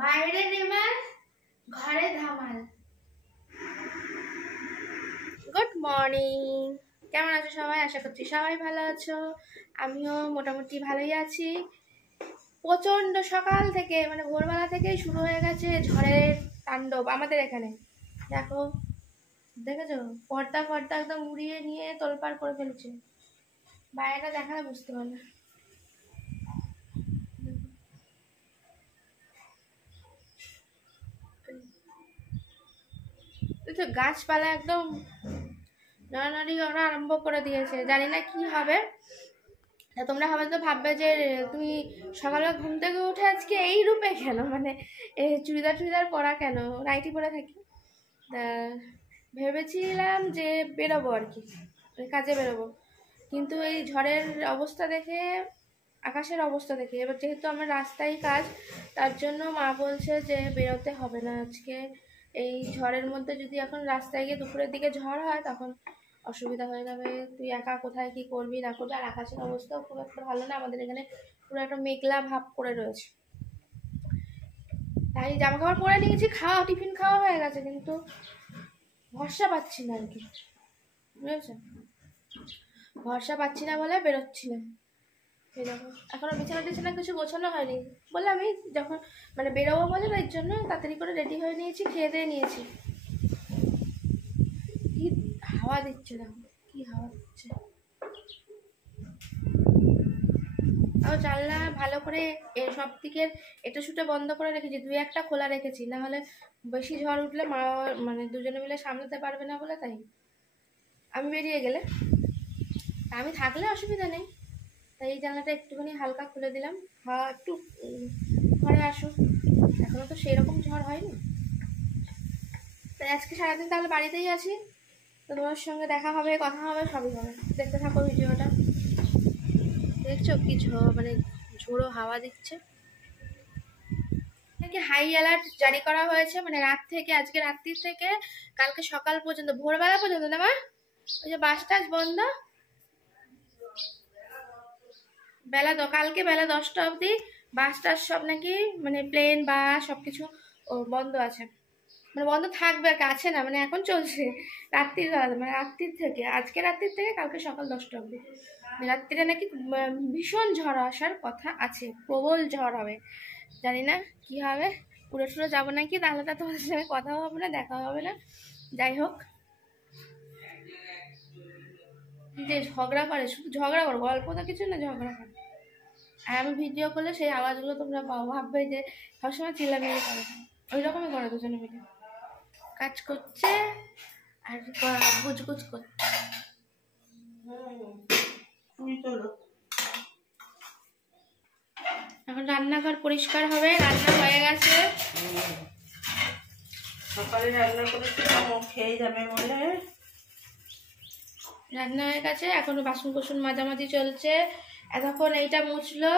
বাইরে নেমাল ঘরে Dhamaal. Good morning, কেমন আছো সবাই? আশা করছি সবাই ভালো আছো। আমিও মোটামুটি ভালোই আছি। প্রচন্ড সকাল থেকে মানে ভোরবেলা থেকেই শুরু হয়ে গেছে ঝড়ের তাণ্ডব আমাদের এখানে। দেখো, দেখেছো? পর্দা পর্দা একদম উড়িয়ে নিয়ে তোলপাড় করে ফেলছে। বাইরেটা দেখালে বুঝতে পারবে। গাছপালা একদম নড়ানড়ি করা আরম্ভ করে দিয়েছে, জানি না কি হবে। তোমরা হয়তো ভাববে যে তুমি সকালবেলা ঘুম থেকে উঠে আজকে এই রূপে কেন, মানে চুড়িদার টুড়িদার পরা কেন, নাইটি পরে থাকি। ভেবেছিলাম যে বেরোবো আর কি, কাজে বেরোবো, কিন্তু এই ঝড়ের অবস্থা দেখে, আকাশের অবস্থা দেখে, এবার যেহেতু আমার রাস্তায় কাজ, তার জন্য মা বলছে যে বেরোতে হবে না আজকে। এই ঝড়ের মধ্যে যদি এখন রাস্তায় গিয়ে দুপুরের দিকে ঝড় হয় তখন অসুবিধা হয়ে যাবে, তুই একা কোথায় কি করবি না করবি। আর আকাশের অবস্থাও খুব একটা ভালো না, আমাদের এখানে পুরো একটা মেঘলা ভাব করে রয়েছে। তাই জামা কাপড় পরে নিয়েছি, টিফিন খাওয়া হয়ে গেছে, কিন্তু ভরসা পাচ্ছি না আর কি, বুঝেছো? ভরসা পাচ্ছি না বলে বেরোচ্ছি না। এখনো বিছানা টিছানা কিছু গোছানো হয়নি বলে আমি যখন মানে বেরোবো বলে এর জন্য তাড়াতাড়ি করে রেডি হয়ে নিয়েছি, খেয়ে দিয়ে নিয়েছি। কি হাওয়া দিচ্ছে, দেখো কি হাওয়া দিচ্ছে। আর জানলা ভালো করে সব দিকের এটা শুটে বন্ধ করে রেখেছি, দুই একটা খোলা রেখেছি, না হলে বেশি ঝড় উঠলে মা মানে দুজনে মিলে সামলাতে পারবে না বলে তাই আমি বেরিয়ে গেলে, আমি থাকলে অসুবিধা নেই। তাই এই জানলাটা একটুখানি হালকা খুলে দিলাম, হাওয়া একটু ঘরে আসুক। এখনো তো সেরকম ঝড় হয়নি, তাই আজকে সারাদিন তাহলে বাড়িতেই আছি। তো তোমার সঙ্গে দেখা হবে, কথা হবে, সবই হবে। দেখতে থাকো ভিডিওটা। দেখছো কি মানে ঝোড়ো হাওয়া দিচ্ছে। হাই অ্যালার্ট জারি করা হয়েছে, মানে রাত থেকে, আজকে রাত্রি থেকে কালকে সকাল পর্যন্ত, ভোরবেলা পর্যন্ত না মা, ওই যে বাস টাস বন্ধ, কালকে বেলা 10টা অবধি বাস টাস সব নাকি, মানে প্লেন বাস সবকিছু বন্ধ আছে, মানে বন্ধ থাকবে, আছে না, মানে এখন চলছে রাত্রির, মানে রাত্রির থেকে, আজকে রাত্রির থেকে কালকে সকাল 10টা অবধি। রাত্রিরে নাকি ভীষণ ঝড় আসার কথা আছে, প্রবল ঝড় হবে, জানি না কি হবে। উড়ে টুড়ে যাবো নাকি, তাহলে তো তোমাদের সঙ্গে কথাও হবে না, দেখা হবে না। যাই হোক, যে ঝগড়া করে, শুধু ঝগড়া করো, গল্প তো কিছু না, ঝগড়া করে। আর আমি ভিডিও করলে সেই আওয়াজগুলো তোমরা ভাববে যে সবসময় চিল্লামিল্লি করে, ওই রকমই করে দুজনে মিলে কাজ করছে আর গুজগুজ করছে। এখন রান্নাঘর পরিষ্কার হবে, রান্না হয়ে গেছে, সকালে রান্না করেছি, খেয়ে যাবে বলে রান্না হয়ে গেছে। এখন বাসন কোসন মাঝামাঝি চলছে। এতক্ষণ এইটা মুছলো,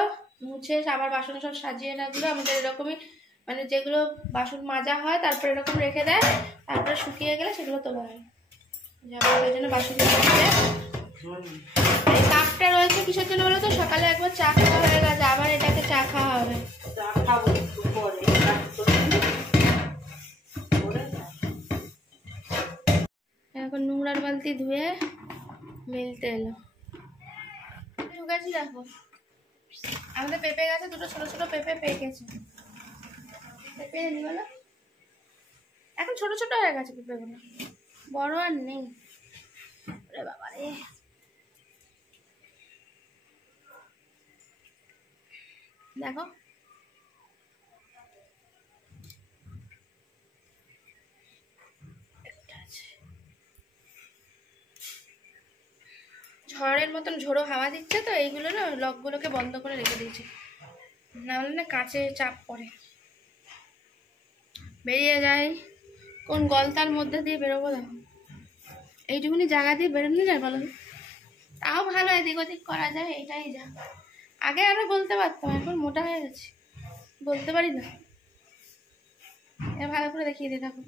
মুছে আবার বাসন সব সাজিয়ে রাখলো। আমাদের এরকমই, মানে যেগুলো বাসন মাজা হয় তারপর এরকম রেখে দেয়, তারপরে শুকিয়ে গেলে সেগুলো তোলা হয়। ওই জন্য বাসন এই কাপটা রয়েছে কিসের জন্য বলো তো? সকালে একবার চা খাওয়া হয়ে গেছে, আবার এটাকে চা খাওয়া হবে। এখন নোংরার বালতি ধুয়ে মেলতে এলো। ঢুকেছি, দেখো আমাদের পেঁপে গাছে দুটো ছোট ছোট পেঁপে পেকেছে। পেঁপে নি বলো, এখন ছোট ছোট হয়ে গেছে পেঁপেগুলো, বড় আর নেই। বাবা রে, দেখো ঝড়ের মতন ঝোড়ো হাওয়া দিচ্ছে, তো এইগুলো না লকগুলোকে বন্ধ করে রেখে দিয়েছে, না হলে না কাছে চাপ পড়ে, বেরিয়ে যায়। কোন গলতার মধ্যে দিয়ে বেরোবো দেখো, এইটুকুনি জায়গা দিয়ে বেরোনো যায় বলো? তাও ভালো, এদিক ওদিক করা যায়, এটাই যা। আগে আরো বলতে পারতাম, এখন মোটা হয়ে গেছি, বলতে পারি না। ভালো করে দেখিয়ে দিয়ে থাকো,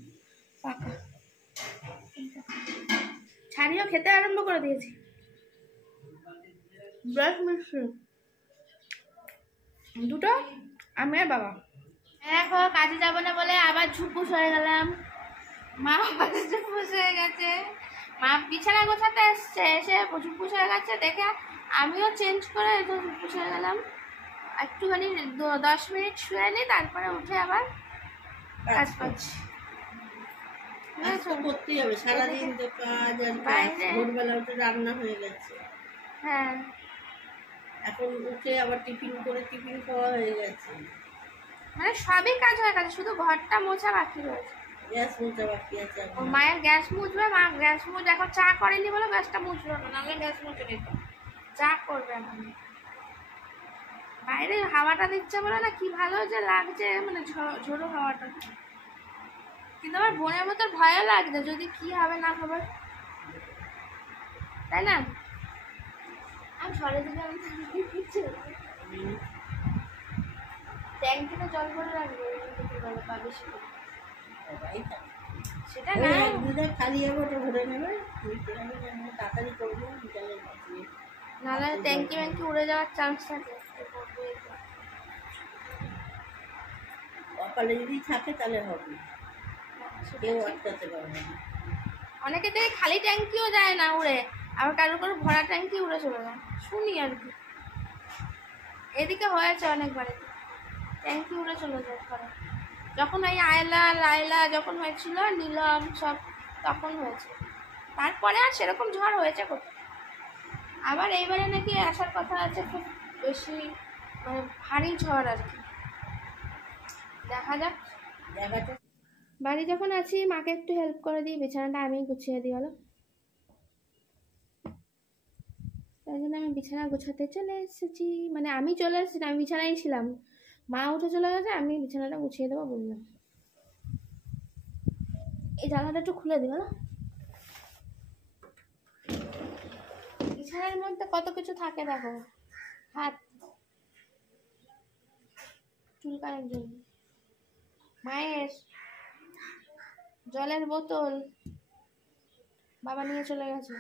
পাকা ছাড়িও খেতে আরম্ভ করে দিয়েছি। ব্রাশ মিক্সি দুটো, আমি আর বাবা দেখো কাজে যাবো না বলে আবার ঝুপুস হয়ে গেলাম। মা আবার ঝুপুস হয়ে গেছে, মা বিছানা গোছাতে এসছে, এসে ঝুপুস হয়ে গেছে দেখে আমিও চেঞ্জ করে তো ঝুপুস হয়ে গেলাম। একটুখানি 10 মিনিট শুয়ে নিই, তারপরে উঠে আবার কাজ করছি। করতেই হবে, সারাদিন তো কাজ আর কাজ। ভোরবেলা উঠে রান্না হয়ে গেছে, হ্যাঁ এখন উঠে আবার টিফিন করে টিফিন খাওয়া হয়ে গেছে, মানে সবই কাজ হয়ে গেছে, শুধু ঘরটা মোছা বাকি রয়েছে। গ্যাস মোছা বাকি আছে। ওর মায়ের গ্যাস মুছবে, মা গ্যাস মুছ এখন চা করেনি বলে গ্যাসটা মুছলো না, নাহলে গ্যাস মুছে নিত। চা করবে এখন। বাইরে হাওয়াটা দিচ্ছে বলে না কি ভালো যে লাগছে, মানে ঝোড়ো হাওয়াটা। কিন্তু আমার বোনের মতো ভয়ও লাগছে, যদি কি হবে না হবে, তাই না? আমি ঝড়ের দিকে আমি ট্যাঙ্কিতে জল ভরে রাখবো বেশি করে। সেটা না খালি হবে, ওটা ভরে নেবে, তাড়াতাড়ি করবো, নাহলে ট্যাঙ্কি ম্যাঙ্কি উড়ে যাওয়ার চান্স থাকে। কপালে যদি থাকে তাহলে হবে, কেউ আটকাতে পারবে না। অনেকে দেখে খালি ট্যাঙ্কিও যায় না উড়ে, আবার কারোর কারো ভরা ট্যাঙ্কি উড়ে চলে যায়, শুনি আর কি। এদিকে হয়েছে অনেকবারে ট্যাঙ্কি উড়ে চলে যায় ঘরে। যখন ওই আয়লা লাইলা যখন হয়েছিল, নীলম সব তখন হয়েছে, তারপরে আর সেরকম ঝড় হয়েছে কোথায়। আবার এইবারে নাকি আসার কথা আছে খুব বেশি, মানে ভারী ঝড় আর কি, দেখা যাক। বাড়ি যখন আছি মাকে একটু হেল্প করে দিই, বিছানাটা আমি গুছিয়ে দিই বলো, তাই জন্য আমি বিছানা গোছাতে চলে এসেছি। মানে আমি চলে এসেছি, আমি বিছানায় ছিলাম, মা উঠে চলে গেছে, আমি বিছানাটা গুছিয়ে দেবো বললাম। এই জানলাটা একটু খুলে দিই বলো, বিছানার মধ্যে কত কিছু থাকে দেখো, হাত চুলকানোর জন্য, মায়ের জলের বোতল বাবা নিয়ে চলে গেছে।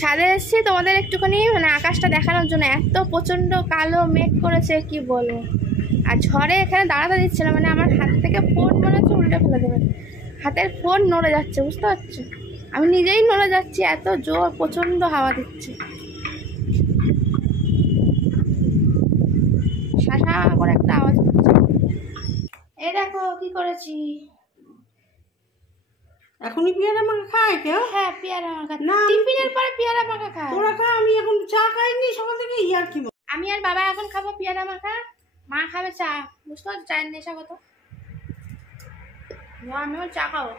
ছাদে এসেছি তোমাদের একটুখানি মানে আকাশটা দেখানোর জন্য, এত প্রচণ্ড কালো মেঘ করেছে কি বলবো। আর ঝড়ে এখানে দাঁড়াতে দিচ্ছে না, মানে আমার হাত থেকে ফোন মনে হচ্ছে উল্টে ফেলে দেবে, হাতের ফোন নড়ে যাচ্ছে, বুঝতে পারছো? আমি নিজেই নড়ে যাচ্ছি, এত জোর প্রচণ্ড হাওয়া দিচ্ছে, শাসা করে একটা আওয়াজ হচ্ছে। এই দেখো কি করেছি, এখনই পেয়ারা মাখা খায় কেউ? হ্যাঁ পেয়ারা মাখা, না টিফিনের পরে পেয়ারা মাখা খায়। তোরা খা, আমি এখন চা খাইনি সকাল থেকে, ইয়ার কি। আমি আর বাবা এখন খাবো পেয়ারা মাখা, মা খাবে চা, বুঝতে পারছো চায়ের নেশা কত। আমি চা খাবো,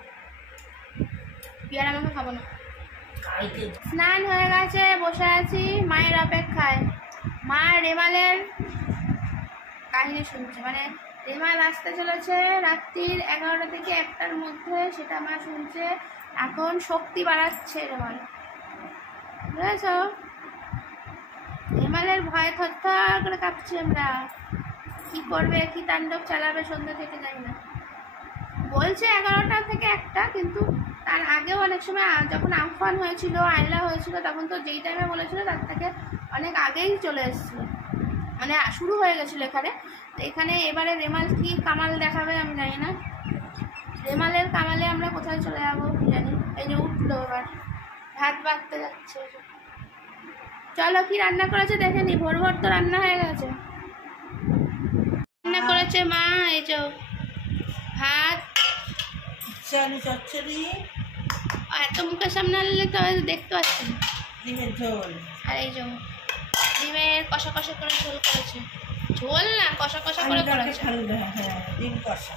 পেয়ারা মাখা খাবো না। স্নান হয়ে গেছে, বসে আছি মায়ের অপেক্ষায়। মা রেমালের কাহিনী শুনছে, মানে রেমাল আসতে চলেছে রাত্রির 11টা থেকে 1টার মধ্যে, সেটা মা শুনছে। এখন শক্তি বাড়াচ্ছে রেমাল, বুঝেছ? রেমালের ভয় থরথর করে কাঁপছি আমরা, কি করবে, কি তাণ্ডব চালাবে সন্ধ্যা থেকে জানি না। বলছে 11টা থেকে 1টা, কিন্তু তার আগেও অনেক সময় যখন আমফান হয়েছিল, আয়লা হয়েছিল, তখন তো যেই টাইমে বলেছিল তার থেকে অনেক আগেই চলে এসেছিল, মানে শুরু হয়ে গেছিলো এখানে। তো এখানে এবারে রেমাল কি কামাল দেখাবে আমি জানি না, রেমালের কামালে আমরা কোথায় চলে যাবো কি জানি। এই যে উঠলো এবার, ভাত বাড়তে যাচ্ছে। চলো কি রান্না করেছে দেখে নি, ভোর ভোর তো রান্না হয়ে গেছে। রান্না করেছে মা, এই যে ভাত, আলু চচ্চড়ি, এত মুখের সামনে আনলে তো দেখতে পাচ্ছি না, ডিমের ঝোল, আর এই যে ডিমের কষা কষা করে ঝোল করেছে। ঝোল না, কষা কষা করে করেছে। ডিম কষা,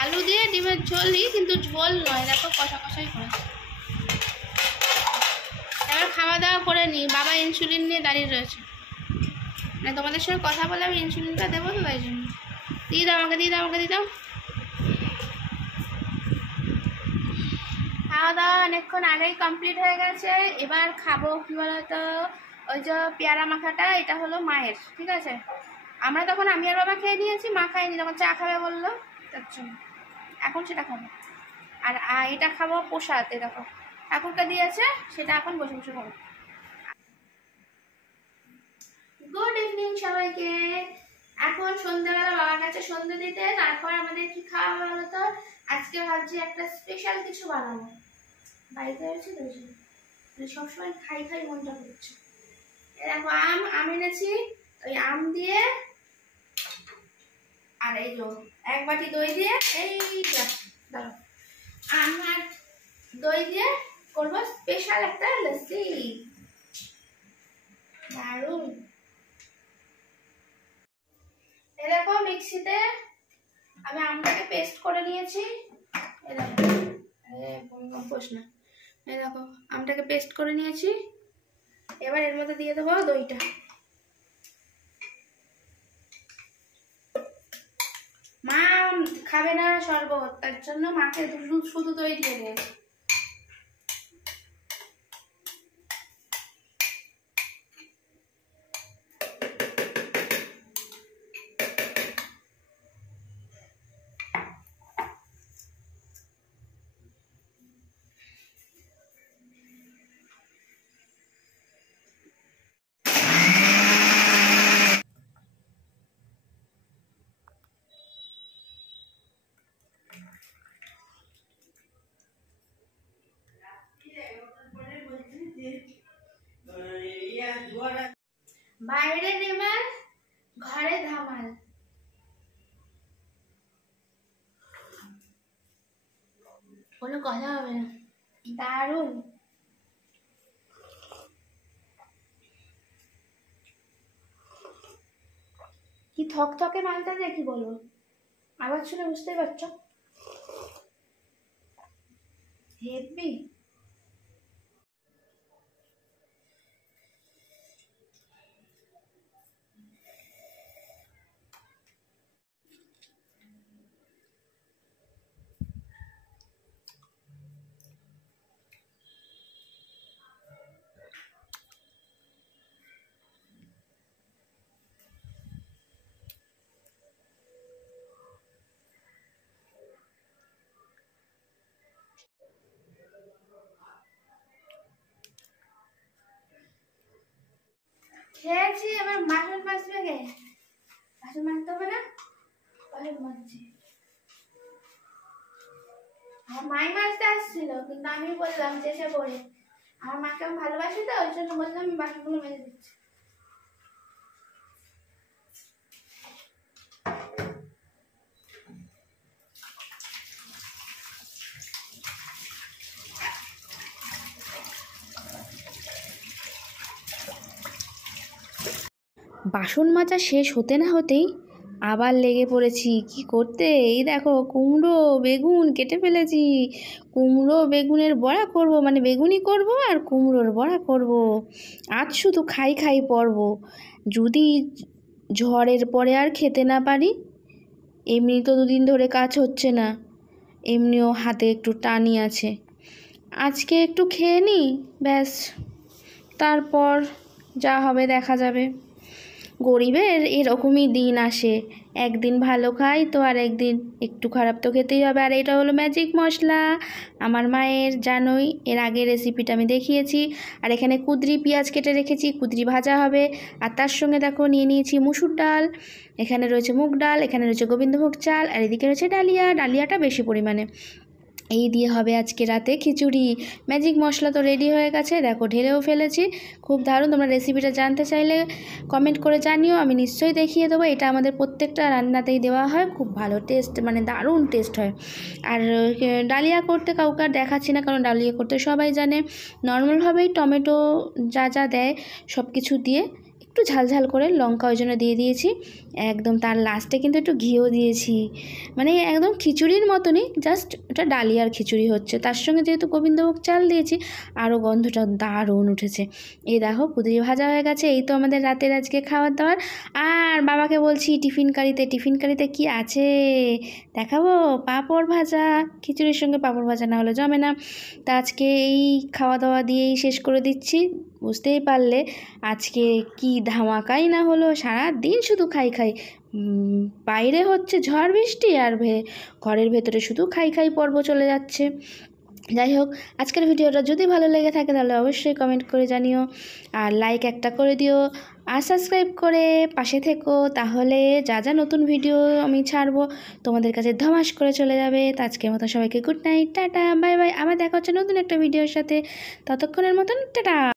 আলু দিয়ে ডিমের ঝোলই, কিন্তু ঝোল নয়, দেখো কষা কষাই করেছে। এবার খাওয়া দাওয়া করে নিই, বাবা ইনসুলিন নিয়ে দাঁড়িয়ে রয়েছে। মানে তোমাদের সঙ্গে কথা বলে আমি ইনসুলিনটা দেবো তো, তাই জন্য। দিয়ে দাও আমাকে, দিয়ে দাও আমাকে, দিয়ে দাও। খাওয়া দাওয়া অনেকক্ষণ আগেই কমপ্লিট হয়ে গেছে। এবার খাবো কি বলতো, ওই যে পেয়ারা মাখাটা, এটা হলো মায়ের, ঠিক আছে। আমরা তখন আমি আর বাবা খেয়ে নিয়েছি, মা খাইনি, তখন চা খাবে বললো, তার জন্য এখন সেটা খাবো। আর এটা খাবো প্রসাদ, এ দেখো ঠাকুরকে দিয়েছে, সেটা এখন বসে বসে খাবো। গুড ইভিনিং সবাইকে। এখন সন্ধ্যাবেলা বাবার কাছে সন্ধ্যে দিতে, তারপর আমাদের কি খাওয়া হবে বলতো, আজকে ভাবছি একটা স্পেশাল কিছু বানাবো। বাড়িতে রয়েছে তো, সবসময় খাই খাই মনটা করছে। দেখো আম এনেছি, ওই আম দিয়ে আর এই যে এক বাটি দই দিয়ে, এই দাঁড়াও, আম আর দই দিয়ে করবো স্পেশাল একটা লস্যি, দারুণ। এই দেখো মিক্সিতে আমি আমটাকে পেস্ট করে নিয়েছি, এই দেখো, না, এই দেখো আমটাকে পেস্ট করে নিয়েছি। এবার এর মধ্যে দিয়ে দেবো দইটা। মা খাবে না শরবত, তার জন্য মাকে শুধু দই দিয়ে দিয়েছি। বাইরে নেমাল, ঘরে ধামাল। কোনো কথা হবে না, দারুণ। কি থকথকে মালটা দিয়ে কি বলবো, আবার শুনে বুঝতেই পারছো, হেভি। খেয়েছি, এবার বাসন মাজবে গে? বাসন মাজতে হবে না, বাসন মাজছি। আমার মাই মাজতে আসছিল, কিন্তু আমি বললাম যে সে পড়ে, আমার মাকে আমি ভালোবাসি তো, ওই জন্য বললাম আমি বাসনগুলো মেজে দিচ্ছি। বাসন মাজা শেষ হতে না হতেই আবার লেগে পড়েছি কি করতে। এই দেখো কুমড়ো বেগুন কেটে ফেলেছি, কুমড়ো বেগুনের বড়া করব, মানে বেগুনি করব আর কুমড়োর বড়া করব। আজ শুধু খাই খাই পর্ব, যদি ঝড়ের পরে আর খেতে না পারি। এমনি তো দুদিন ধরে কাজ হচ্ছে না, এমনিও হাতে একটু টানি আছে, আজকে একটু খেয়ে নিই, ব্যাস, তারপর যা হবে দেখা যাবে। গরিবের এরকমই দিন আসে, একদিন ভালো খাই তো আর একদিন একটু খারাপ তো খেতেই হবে। আর এটা হলো ম্যাজিক মশলা আমার মায়ের, জানোই, এর আগে রেসিপিটা আমি দেখিয়েছি। আর এখানে কুদরি পেঁয়াজ কেটে রেখেছি, কুদরি ভাজা হবে। আর তার সঙ্গে দেখো নিয়ে নিয়েছি মুসুর ডাল, এখানে রয়েছে মুগ ডাল, এখানে রয়েছে গোবিন্দভোগ চাল, আর এদিকে রয়েছে ডালিয়া, ডালিয়াটা বেশি পরিমাণে। এই দিয়ে হবে আজকে রাতে খিচুড়ি। ম্যাজিক মশলা তো রেডি হয়ে গেছে, দেখো ঢেলেও ফেলেছি, খুব দারুণ। তোমরা রেসিপিটা জানতে চাইলে কমেন্ট করে জানিও, আমি নিশ্চয়ই দেখিয়ে দেবো। এটা আমাদের প্রত্যেকটা রান্নাতেই দেওয়া হয়, খুব ভালো টেস্ট, মানে দারুণ টেস্ট হয়। আর ডালিয়া করতে কাউকে আর দেখাচ্ছি না, কারণ ডালিয়া করতে সবাই জানে। নর্মালভাবেই টমেটো যা যা দেয় সব কিছু দিয়ে একটু ঝালঝাল করে লঙ্কা ওই জন্য দিয়ে দিয়েছি একদম। তার লাস্টে কিন্তু একটু ঘিও দিয়েছি, মানে একদম খিচুড়ির মতনই, জাস্ট ওটা ডালিয়ার খিচুড়ি হচ্ছে। তার সঙ্গে যেহেতু গোবিন্দভোগ চাল দিয়েছি আরও গন্ধটা দারুণ উঠেছে। এই দেখো কুদরি ভাজা হয়ে গেছে। এই তো আমাদের রাতের আজকে খাবার দাবার। আর বাবাকে বলছি টিফিন কারিতে কি আছে দেখাবো। পাঁপড় ভাজা, খিচুড়ির সঙ্গে পাঁপড় ভাজা না হলে জমে না। তা আজকে এই খাওয়া দাওয়া দিয়েই শেষ করে দিচ্ছি। বুঝতেই পারলে আজকে কি ধামাকাই না হলো, সারা দিন শুধু খাই। বাইরে হচ্ছে ঝড় বৃষ্টি আর ঘরের ভেতরে শুধু খাই পর্ব চলে যাচ্ছে। যাই হোক, আজকের ভিডিওটা যদি ভালো লেগে থাকে তাহলে অবশ্যই কমেন্ট করে জানিও, আর লাইক একটা করে দিও, আর সাবস্ক্রাইব করে পাশে থেকো। তাহলে যা নতুন ভিডিও আমি ছাড়বো তোমাদের কাছে ধমাস করে চলে যাবে। তো আজকের মতো সবাইকে good night, tata, bye bye. আবার দেখা হচ্ছে নতুন একটা ভিডিওর সাথে। ততক্ষণের মতন টাটা।